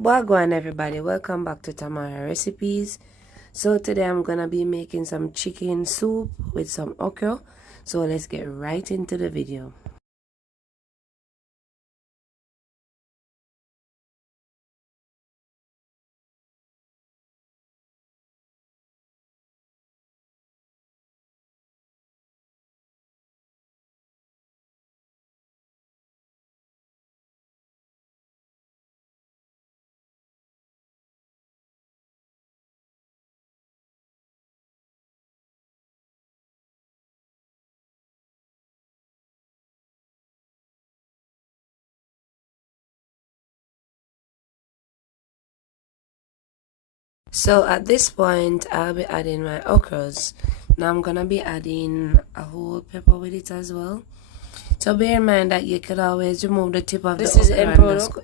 Wagwan everybody, welcome back to Tamara Recipes. So today I'm gonna be making some chicken soup with some okra. So let's get right into the video. So at this point I'll be adding my okras. Now I'm gonna be adding a whole pepper with it as well. So bear in mind that you could always remove the tip of the okra. This is end product.